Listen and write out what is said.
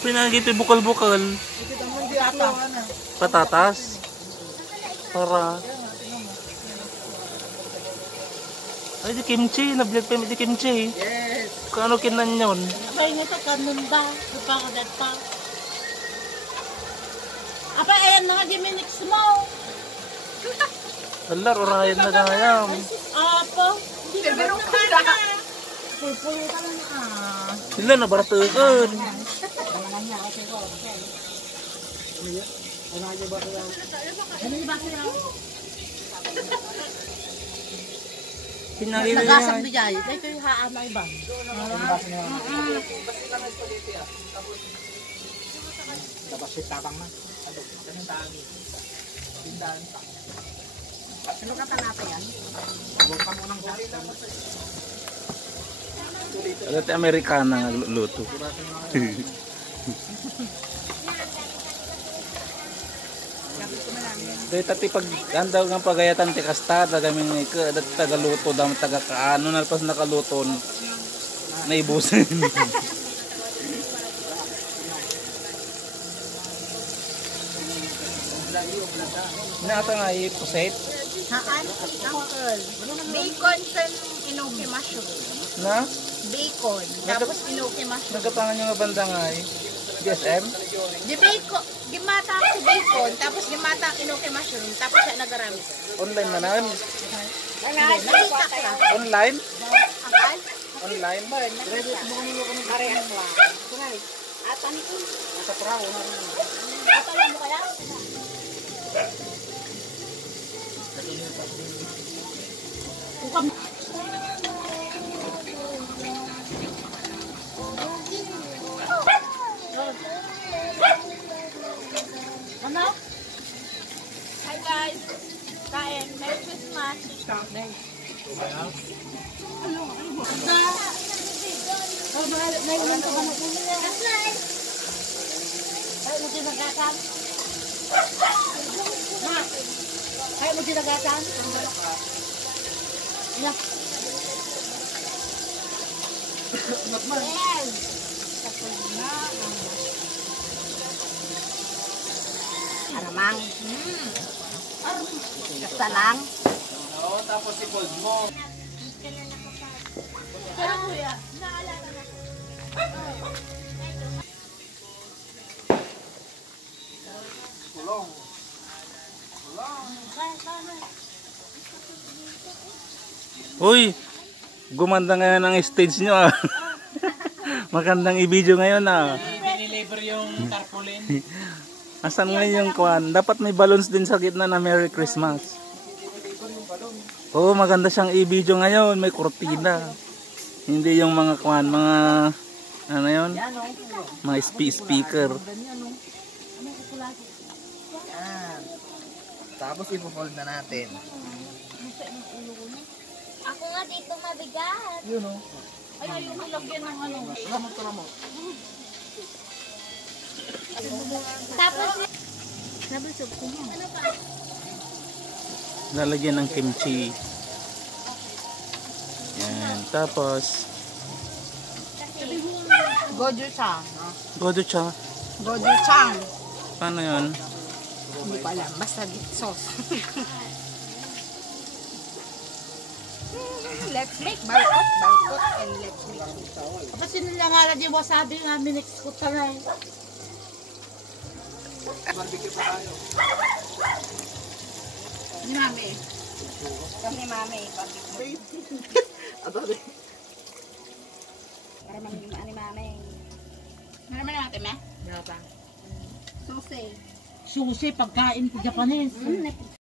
Pinagito bukal-bukal. Patatas. Para. Ay, di kimchi. Nablag pa yung di kimchi. Yes. Kano kinan yun? Abay nito, kanon ba? Kapakadat pa. Abay, ayan mga giminix mo. Alar, orayan na gayam. Apo. Pero para. Pulpulo ka lang Sila na baratukan. Ano yung basa yan? Pinagito Nagasang niya. bijay. Ito yung haan na iba. Tapos si tabang na. Ano ka tanapa yan? Huwag ka munang salita. Agad Amerikana nga luto. Dahil tati pag andaw ng pagayatan ti kastada kami ni kadat tagaluto dam taga kaano na pas nakaluto naibusin. Nata nga ipuset Haan? Uncle. Bacon sa inoki mushroom. na Bacon. Tapos inoki mushroom. nagatangan yung nga banda nga DSM. Di bacon. Gimata ang si bacon. Tapos gimata ang inoki mushroom. Tapos siya nagaramit. Online na nan. Nakita ka. Online? Akal? Online. Parehas lang. Atan ko. Sa trawo na rin. Atan mo kaya? Ano? Hi guys. Kain. Merry Christmas. Naiulan ka ba ng ulo? Ay, mo tinagasan? Ma! Ay, mo tinagasan? Yan. Aramang. Basta lang. Oo, tapos si Gold mo. Pero kuya, naalala na. Kulong. Uy, gumanda ngayon ang stage nyo ah. Magandang i-video ngayon ah. Biniliver yung tarpaulin. Asan ngayon yung kwan? Dapat may balloons din sa gitna na Merry Christmas. Oo, maganda siyang i-video ngayon. May kurtina. Hindi yung mga kwan, mga ano yun? Mga speaker. Yan. Tapos ipo-fold na natin. Ako nga dito mabigat. Yun o. Ay, ayaw mo lagyan ng ano. Tara mo. Tapos, nabusog ko mo. Ano pa? Lalagyan ng kimchi. Yan. Tapos, Gochujang. gochujang. Gochujang. Paano yun? Hindi ko alam. Basta sauce. Let's make balkot, and let's make sauce. Kasi nilangalan yung wasabi nga, minix ko taray. Barbecue pa tayo. Ni Mami. Ni Mami. Ato rin. Para maming ni Mami. Marami na natin, Diba? Susi. Sushi, pagkain ko Japanese.